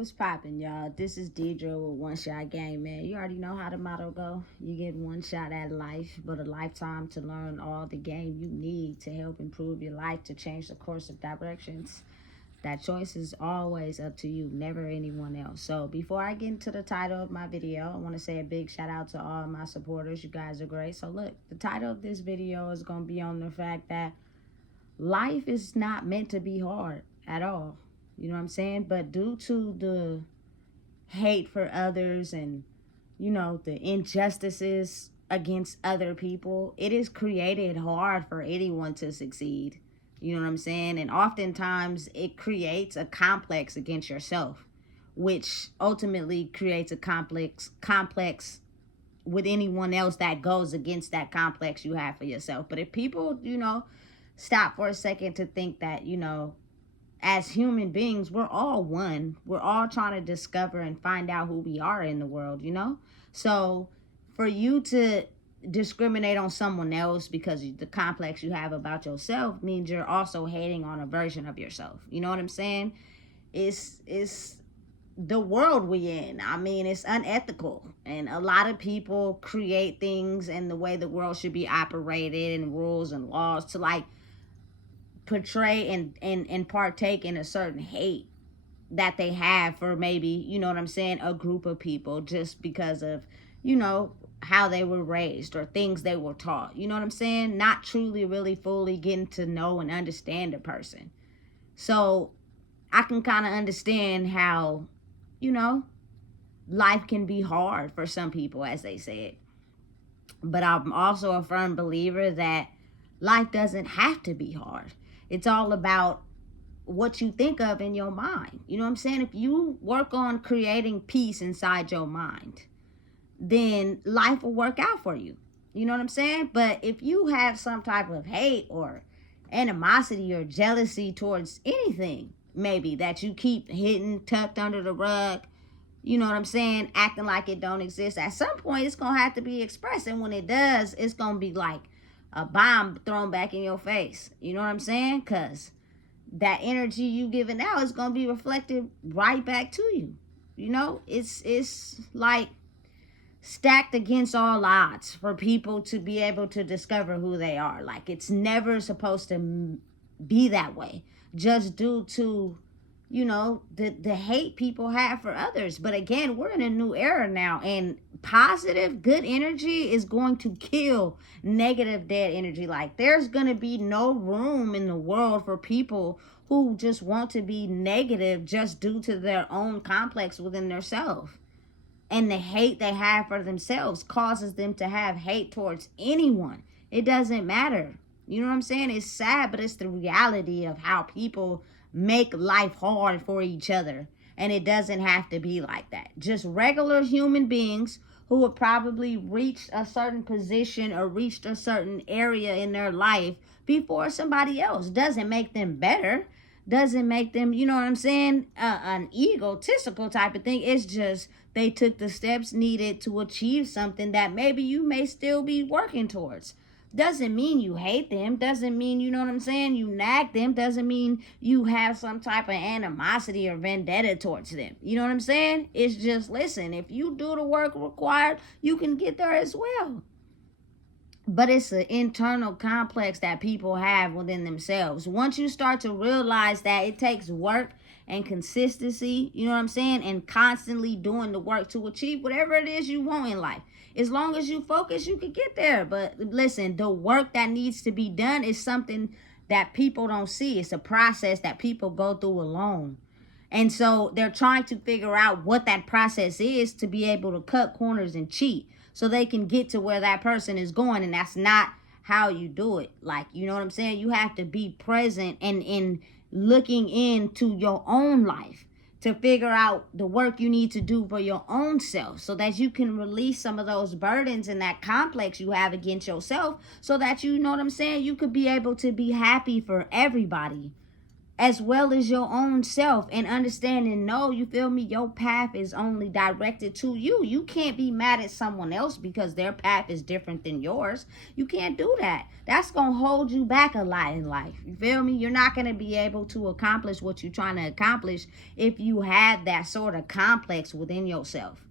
What's poppin', y'all? This is Deidre with One Shot Game, man. You already know how the motto go. You get one shot at life, but a lifetime to learn all the game you need to help improve your life, to change the course of directions. That choice is always up to you, never anyone else. So before I get into the title of my video, I want to say a big shout out to all my supporters. You guys are great. So look, the title of this video is going to be on the fact that life is not meant to be hard at all. You know what I'm saying? But due to the hate for others and, the injustices against other people, it is created hard for anyone to succeed. You know what I'm saying? And oftentimes it creates a complex against yourself, which ultimately creates a complex with anyone else that goes against that complex you have for yourself. But if people, stop for a second to think that, as human beings, we're all one. We're all trying to discover and find out who we are in the world, So for you to discriminate on someone else because the complex you have about yourself means you're also hating on a version of yourself. You know what I'm saying? It's the world we in. I mean, it's unethical. And a lot of people create things and the way the world should be operated and rules and laws to portray and partake in a certain hate that they have for maybe, a group of people just because of, how they were raised or things they were taught. You know what I'm saying? Not truly, really, fully getting to know and understand a person. So I can kind of understand how, life can be hard for some people, as they said. But I'm also a firm believer that life doesn't have to be hard. It's all about what you think of in your mind. You know what I'm saying? If you work on creating peace inside your mind, then life will work out for you. You know what I'm saying? But if you have some type of hate or animosity or jealousy towards anything, maybe that you keep hitting, tucked under the rug, you know what I'm saying, acting like it don't exist, at some point it's going to have to be expressed. And when it does, it's going to be like a bomb thrown back in your face. You know what I'm saying? Because that energy you giving out is going to be reflected right back to you. It's like stacked against all odds for people to be able to discover who they are. Like, it's never supposed to be that way, just due to, the hate people have for others. But again, we're in a new era now, and positive, good energy is going to kill negative, dead energy. Like, there's going to be no room in the world for people who just want to be negative just due to their own complex within themselves. And the hate they have for themselves causes them to have hate towards anyone. It doesn't matter. You know what I'm saying? It's sad, but it's the reality of how people make life hard for each other. And it doesn't have to be like that. Just regular human beings who have probably reached a certain position or reached a certain area in their life before somebody else. Doesn't make them better. Doesn't make them, you know what I'm saying, an egotistical type of thing. It's just they took the steps needed to achieve something that maybe you may still be working towards. Doesn't mean you hate them. Doesn't mean, you know what I'm saying, you nag them. Doesn't mean you have some type of animosity or vendetta towards them. You know what I'm saying? It's just, listen, if you do the work required, you can get there as well. But it's an internal complex that people have within themselves. Once you start to realize that it takes work and consistency, you know what I'm saying, and constantly doing the work to achieve whatever it is you want in life. As long as you focus, you can get there. But listen, the work that needs to be done is something that people don't see. It's a process that people go through alone. And so they're trying to figure out what that process is to be able to cut corners and cheat so they can get to where that person is going. And that's not how you do it. Like, you know what I'm saying? You have to be present and in looking into your own life to figure out the work you need to do for your own self so that you can release some of those burdens and that complex you have against yourself so that, you know what I'm saying, you could be able to be happy for everybody. as well as your own self, and understanding, no, you feel me, your path is only directed to you. You can't be mad at someone else because their path is different than yours. You can't do that. That's gonna hold you back a lot in life. You feel me? You're not gonna be able to accomplish what you're trying to accomplish if you have that sort of complex within yourself.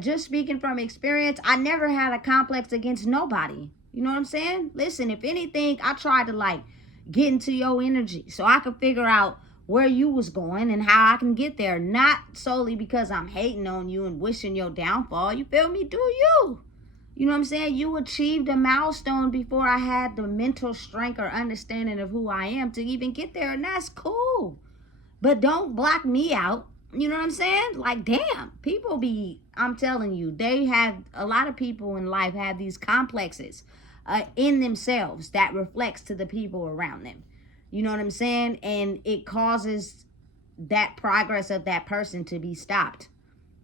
Just speaking from experience, I never had a complex against nobody. You know what I'm saying? Listen, if anything, I tried to get into your energy so I could figure out where you was going and how I can get there. Not solely because I'm hating on you and wishing your downfall. You feel me? Do you? You know what I'm saying? You achieved a milestone before I had the mental strength or understanding of who I am to even get there, and that's cool. But don't block me out. You know what I'm saying? Damn, I'm telling you, a lot of people in life have these complexes in themselves that reflects to the people around them. You know what I'm saying? And it causes that progress of that person to be stopped.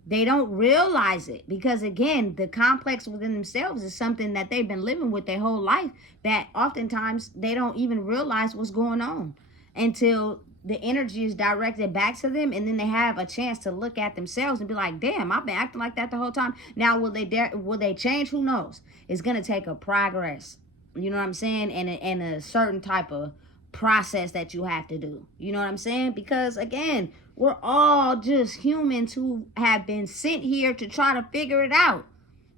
They don't realize it because, again, the complex within themselves is something that they've been living with their whole life, that oftentimes they don't even realize what's going on until the energy is directed back to them, and then they have a chance to look at themselves and be like, damn, I've been acting like that the whole time. Now, will they change? Who knows? It's going to take a progress, you know what I'm saying, and a certain type of process that you have to do. You know what I'm saying? Because, again, we're all just humans who have been sent here to try to figure it out.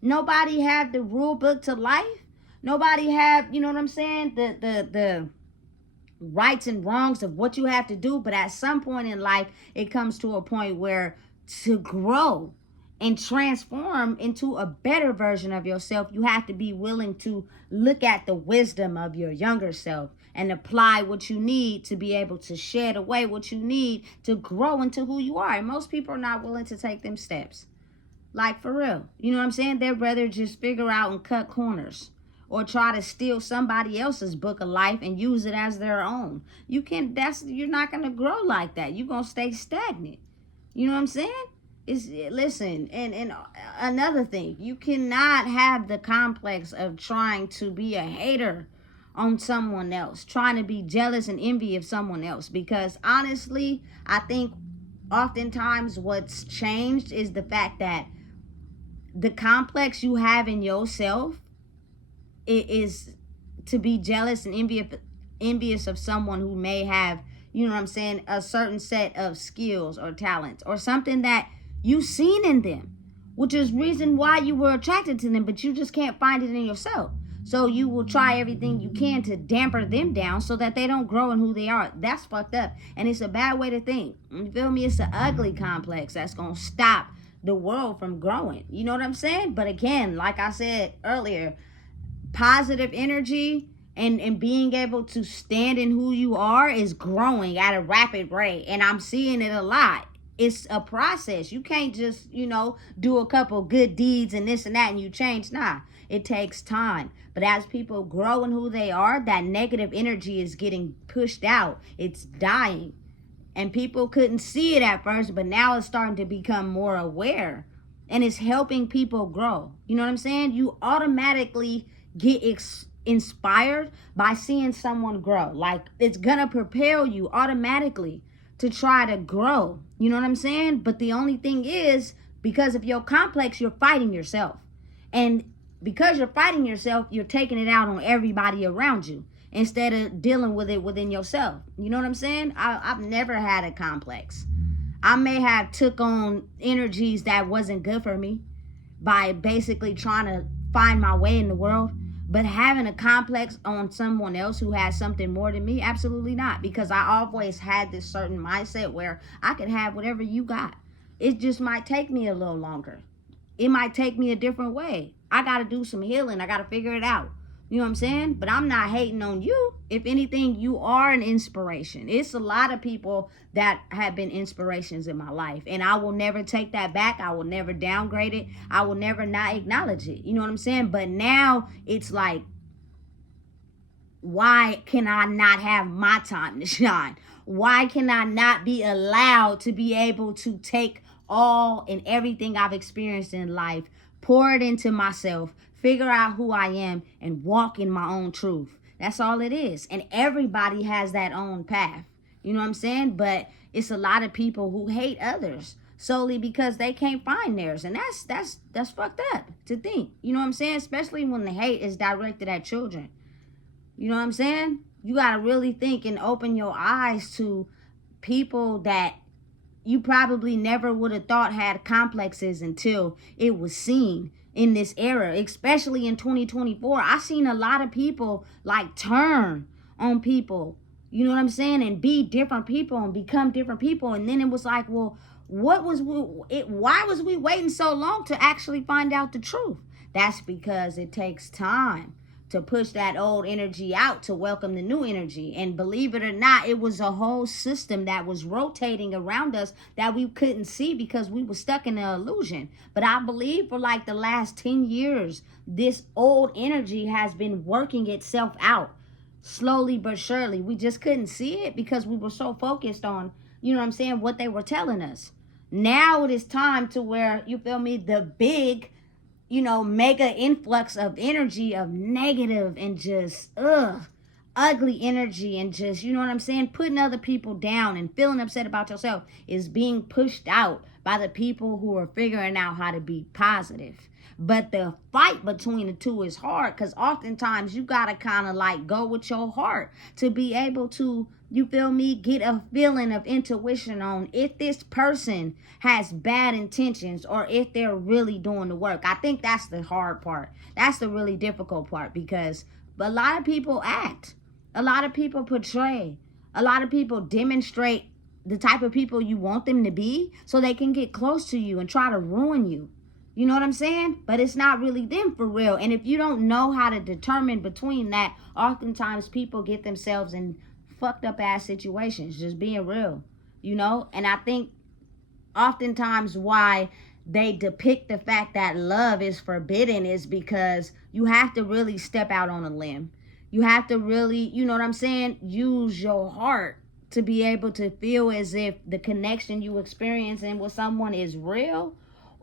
Nobody have the rule book to life. Nobody have, you know what I'm saying, the rights and wrongs of what you have to do. But at some point in life, it comes to a point where to grow and transform into a better version of yourself, you have to be willing to look at the wisdom of your younger self and apply what you need to be able to shed away what you need to grow into who you are. And most people are not willing to take them steps. For real. You know what I'm saying? They'd rather just figure out and cut corners or try to steal somebody else's book of life and use it as their own. You're not going to grow like that. You're going to stay stagnant. You know what I'm saying? Listen, and another thing, you cannot have the complex of trying to be a hater on someone else, trying to be jealous and envy of someone else, because honestly, I think oftentimes what's changed is the fact that the complex you have in yourself is to be jealous and envious of someone who may have, you know what I'm saying, a certain set of skills or talents or something that you've seen in them, which is reason why you were attracted to them, but you just can't find it in yourself. So you will try everything you can to damper them down so that they don't grow in who they are. That's fucked up. And it's a bad way to think. You feel me? It's an ugly complex that's going to stop the world from growing. You know what I'm saying? But again, like I said earlier, positive energy and being able to stand in who you are is growing at a rapid rate. And I'm seeing it a lot. It's a process. You can't just, do a couple good deeds and this and that and you change. Nah, it takes time. But as people grow in who they are, that negative energy is getting pushed out. It's dying. And people couldn't see it at first, but now it's starting to become more aware. And it's helping people grow. You know what I'm saying? You automatically get inspired by seeing someone grow. It's gonna propel you automatically to try to grow. You know what I'm saying? But the only thing is, because of your complex, you're fighting yourself. And because you're fighting yourself, you're taking it out on everybody around you instead of dealing with it within yourself. You know what I'm saying? I've never had a complex. I may have took on energies that wasn't good for me by basically trying to find my way in the world. But having a complex on someone else who has something more than me, absolutely not. Because I always had this certain mindset where I could have whatever you got. It just might take me a little longer. It might take me a different way. I got to do some healing. I got to figure it out. You know what I'm saying? But I'm not hating on you. If anything, you are an inspiration. It's a lot of people that have been inspirations in my life. And I will never take that back. I will never downgrade it. I will never not acknowledge it. You know what I'm saying? But now it's like, why can I not have my time to shine? Why can I not be allowed to be able to take all and everything I've experienced in life, pour it into myself, figure out who I am, and walk in my own truth? That's all it is. And everybody has that own path. You know what I'm saying? But it's a lot of people who hate others solely because they can't find theirs. And that's fucked up to think. You know what I'm saying? Especially when the hate is directed at children. You know what I'm saying? You got to really think and open your eyes to people that you probably never would have thought had complexes until it was seen in this era, especially in 2024. I seen a lot of people like turn on people, you know what I'm saying, and be different people and become different people. And then it was like, well, why was we waiting so long to actually find out the truth? That's because it takes time to push that old energy out to welcome the new energy. And believe it or not, it was a whole system that was rotating around us that we couldn't see because we were stuck in an illusion. But I believe for like the last 10 years, this old energy has been working itself out slowly but surely. We just couldn't see it because we were so focused on, you know what I'm saying, what they were telling us. Now it is time to where, you feel me, the big, mega influx of energy of negative and just, ugly energy and just, you know what I'm saying, putting other people down and feeling upset about yourself is being pushed out by the people who are figuring out how to be positive. But the fight between the two is hard because oftentimes you got to kind of like go with your heart to be able to, you feel me, get a feeling of intuition on if this person has bad intentions or if they're really doing the work. I think that's the hard part. That's the really difficult part because a lot of people act. A lot of people portray. A lot of people demonstrate the type of people you want them to be so they can get close to you and try to ruin you. You know what I'm saying? But it's not really them for real. And if you don't know how to determine between that, oftentimes people get themselves in fucked up ass situations, just being real, And I think oftentimes why they depict the fact that love is forbidden is because you have to really step out on a limb. You have to really, you know what I'm saying, use your heart to be able to feel as if the connection you experiencing with someone is real.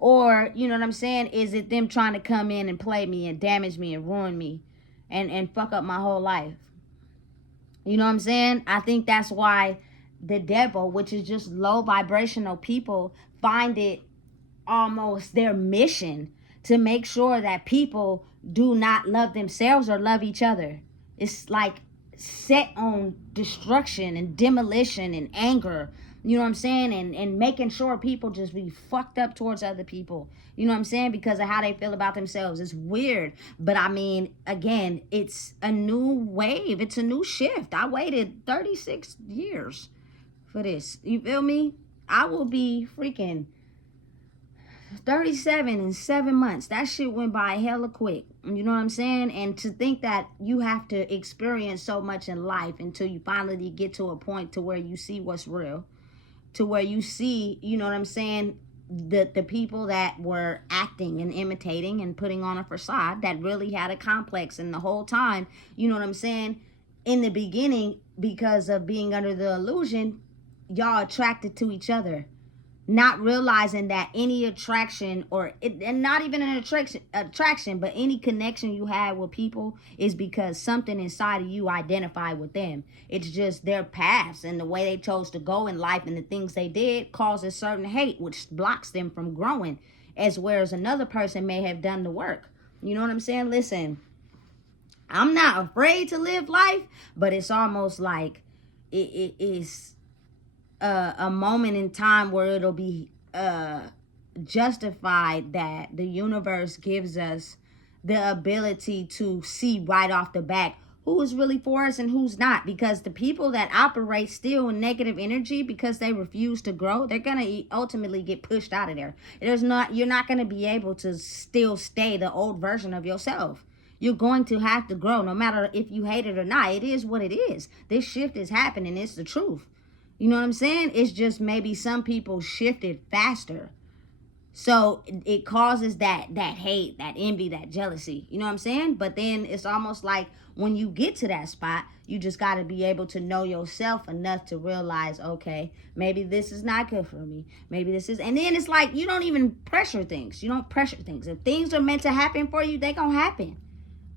Or, you know what I'm saying, is it them trying to come in and play me and damage me and ruin me and fuck up my whole life? You know what I'm saying? I think that's why the devil, which is just low vibrational people, find it almost their mission to make sure that people do not love themselves or love each other. It's like set on destruction and demolition and anger. You know what I'm saying? And making sure people just be fucked up towards other people. You know what I'm saying? Because of how they feel about themselves. It's weird. But I mean, again, it's a new wave. It's a new shift. I waited 36 years for this. You feel me? I will be freaking 37 in 7 months. That shit went by hella quick. You know what I'm saying? And to think that you have to experience so much in life until you finally get to a point to where you see what's real. To where you see, you know what I'm saying, the people that were acting and imitating and putting on a facade that really had a complex. And the whole time, you know what I'm saying, in the beginning, because of being under the illusion, y'all attracted to each other. Not realizing that any attraction and not even an attraction, but any connection you have with people is because something inside of you identified with them. It's just their paths and the way they chose to go in life and the things they did causes certain hate, which blocks them from growing, as whereas another person may have done the work. You know what I'm saying? Listen, I'm not afraid to live life, but it's almost like it is a moment in time where it'll be justified that the universe gives us the ability to see right off the bat who is really for us and who's not. Because the people that operate still in negative energy because they refuse to grow, they're gonna ultimately get pushed out of there. You're not gonna be able to still stay the old version of yourself. You're going to have to grow no matter if you hate it or not. It is what it is. This shift is happening. It's the truth. You know what I'm saying? It's just maybe some people shifted faster. So it causes that hate, that envy, that jealousy. You know what I'm saying? But then it's almost like when you get to that spot, you just got to be able to know yourself enough to realize, okay, maybe this is not good for me. Maybe this is. And then it's like you don't even pressure things. You don't pressure things. If things are meant to happen for you, they're going to happen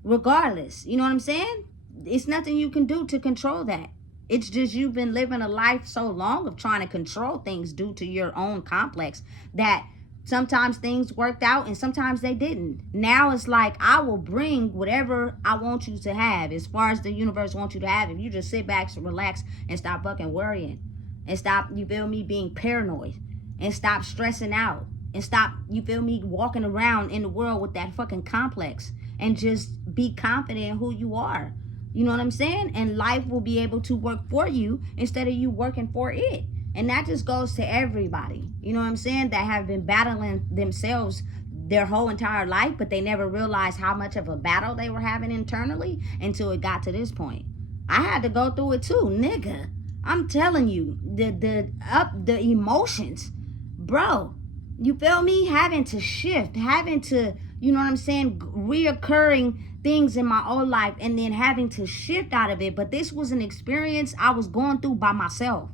regardless. You know what I'm saying? It's nothing you can do to control that. It's just you've been living a life so long of trying to control things due to your own complex that sometimes things worked out and sometimes they didn't. Now it's like, I will bring whatever I want you to have as far as the universe wants you to have. If you just sit back, relax, and stop fucking worrying. And stop, you feel me, being paranoid. And stop stressing out. And stop, you feel me, walking around in the world with that fucking complex. And just be confident in who you are. You know what I'm saying? And life will be able to work for you instead of you working for it. And that just goes to everybody, you know what I'm saying, that have been battling themselves their whole entire life, but they never realized how much of a battle they were having internally until it got to this point. I had to go through it too, nigga. I'm telling you, the emotions, bro. You feel me? Having to shift, having to, you know what I'm saying, reoccurring things in my own life and then having to shift out of it. But this was an experience I was going through by myself.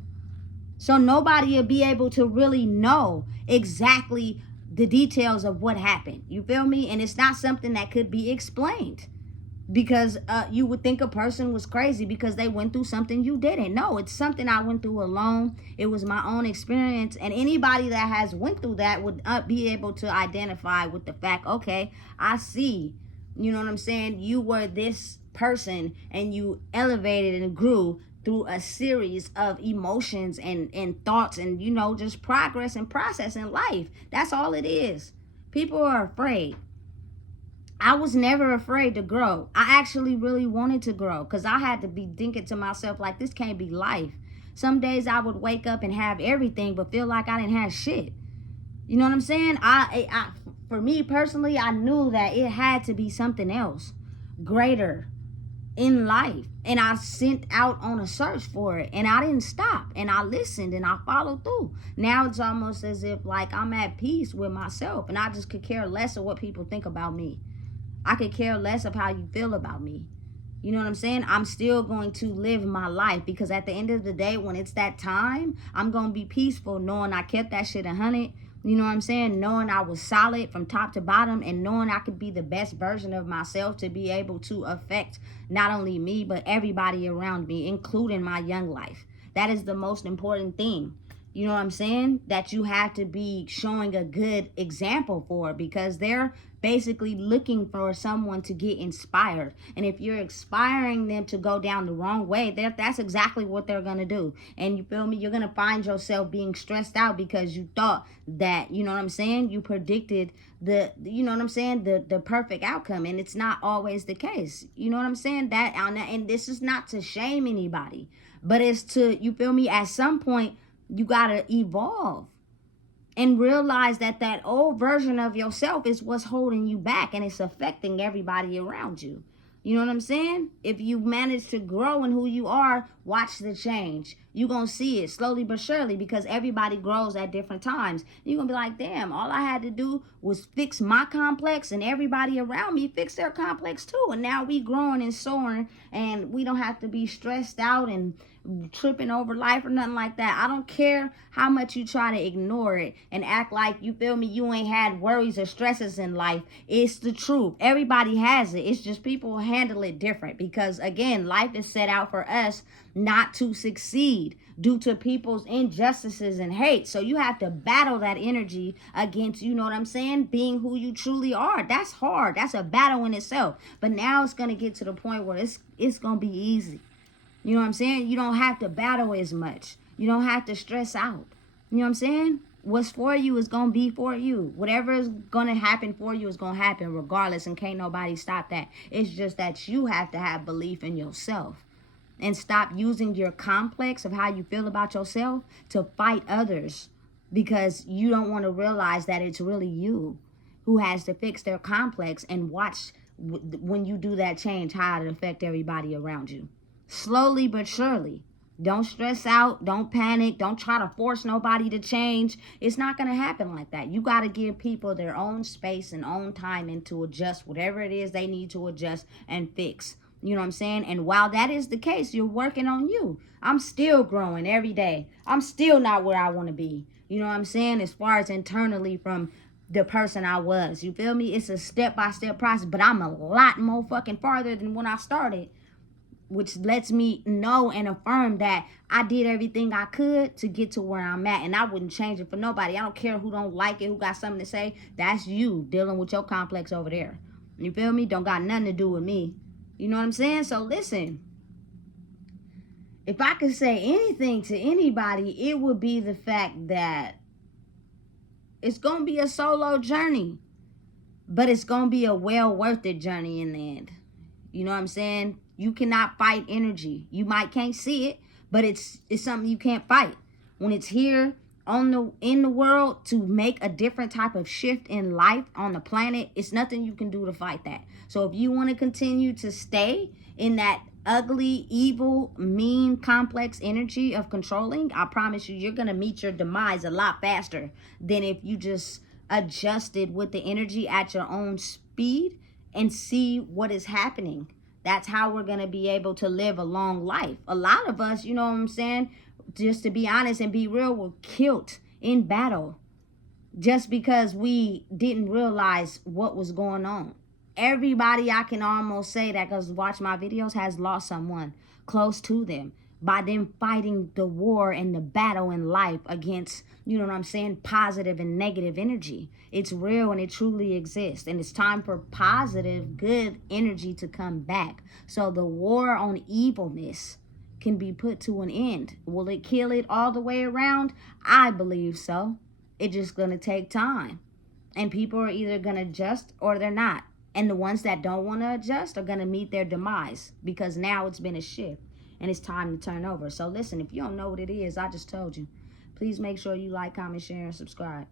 So nobody will be able to really know exactly the details of what happened. You feel me? And it's not something that could be explained. Because you would think a person was crazy because they went through something you didn't. No, it's something I went through alone. It was my own experience. And anybody that has went through that would be able to identify with the fact, okay, I see. You know what I'm saying? You were this person and you elevated and grew through a series of emotions and thoughts and, you know, just progress and process in life. That's all it is. People are afraid. I was never afraid to grow. I actually really wanted to grow because I had to be thinking to myself, like, this can't be life. Some days I would wake up and have everything but feel like I didn't have shit. You know what I'm saying? For me personally, I knew that it had to be something else, greater in life. And I sent out on a search for it. And I didn't stop. And I listened and I followed through. Now it's almost as if, like, I'm at peace with myself. And I just could care less of what people think about me. I could care less of how you feel about me. You know what I'm saying? I'm still going to live my life because at the end of the day, when it's that time, I'm going to be peaceful knowing I kept that shit 100. You know what I'm saying? Knowing I was solid from top to bottom and knowing I could be the best version of myself to be able to affect not only me, but everybody around me, including my young life. That is the most important thing. You know what I'm saying? That you have to be showing a good example for, because they're basically looking for someone to get inspired. And if you're inspiring them to go down the wrong way, that's exactly what they're going to do. And you feel me? You're going to find yourself being stressed out because you thought that, you know what I'm saying, you predicted you know what I'm saying, the perfect outcome. And it's not always the case. You know what I'm saying? And this is not to shame anybody, but it's to, you feel me, at some point, you got to evolve and realize that old version of yourself is what's holding you back and it's affecting everybody around you. You know what I'm saying? If you manage to grow in who you are, watch the change. You're going to see it slowly but surely because everybody grows at different times. You're going to be like, damn, all I had to do was fix my complex and everybody around me fixed their complex too. And now we growing and soaring and we don't have to be stressed out and tripping over life or nothing like that. I don't care how much you try to ignore it and act like, you feel me, you ain't had worries or stresses in life. It's the truth. Everybody has it. It's just people handle it different because, again, life is set out for us not to succeed due to people's injustices and hate. So you have to battle that energy against, you know what I'm saying, being who you truly are. That's hard. That's a battle in itself. But now it's going to get to the point where it's going to be easy. You know what I'm saying? You don't have to battle as much. You don't have to stress out. You know what I'm saying? What's for you is going to be for you. Whatever is going to happen for you is going to happen regardless, and can't nobody stop that. It's just that you have to have belief in yourself and stop using your complex of how you feel about yourself to fight others because you don't want to realize that it's really you who has to fix their complex, and watch when you do that change how it affect everybody around you. Slowly but surely. Don't stress out. Don't panic. Don't try to force nobody to change. It's not going to happen like that. You got to give people their own space and own time and to adjust whatever it is they need to adjust and fix. You know what I'm saying? And while that is the case, you're working on you. I'm still growing every day. I'm still not where I want to be. You know what I'm saying? As far as internally from the person I was. You feel me? It's a step-by-step process, but I'm a lot more fucking farther than when I started. which lets me know and affirm that I did everything I could to get to where I'm at, and I wouldn't change it for nobody. I don't care who don't like it, who got something to say. That's you dealing with your complex over there. You feel me? Don't got nothing to do with me. You know what I'm saying? So listen, if I could say anything to anybody, it would be the fact that it's going to be a solo journey, but it's going to be a well worth it journey in the end. You know what I'm saying? You cannot fight energy. You might can't see it, but it's something you can't fight. When it's here in the world to make a different type of shift in life on the planet, it's nothing you can do to fight that. So if you want to continue to stay in that ugly, evil, mean, complex energy of controlling, I promise you, you're going to meet your demise a lot faster than if you just adjusted with the energy at your own speed and see what is happening. That's how we're going to be able to live a long life. A lot of us, you know what I'm saying, just to be honest and be real, were killed in battle just because we didn't realize what was going on. Everybody, I can almost say that, because watch my videos, has lost someone close to them by them fighting the war and the battle in life against, you know what I'm saying, positive and negative energy. It's real and it truly exists. And it's time for positive, good energy to come back. So the war on evilness can be put to an end. Will it kill it all the way around? I believe so. It's just going to take time. And people are either going to adjust or they're not. And the ones that don't want to adjust are going to meet their demise, because now it's been a shift and it's time to turn over. So listen, if you don't know what it is, I just told you. Please make sure you like, comment, share, and subscribe.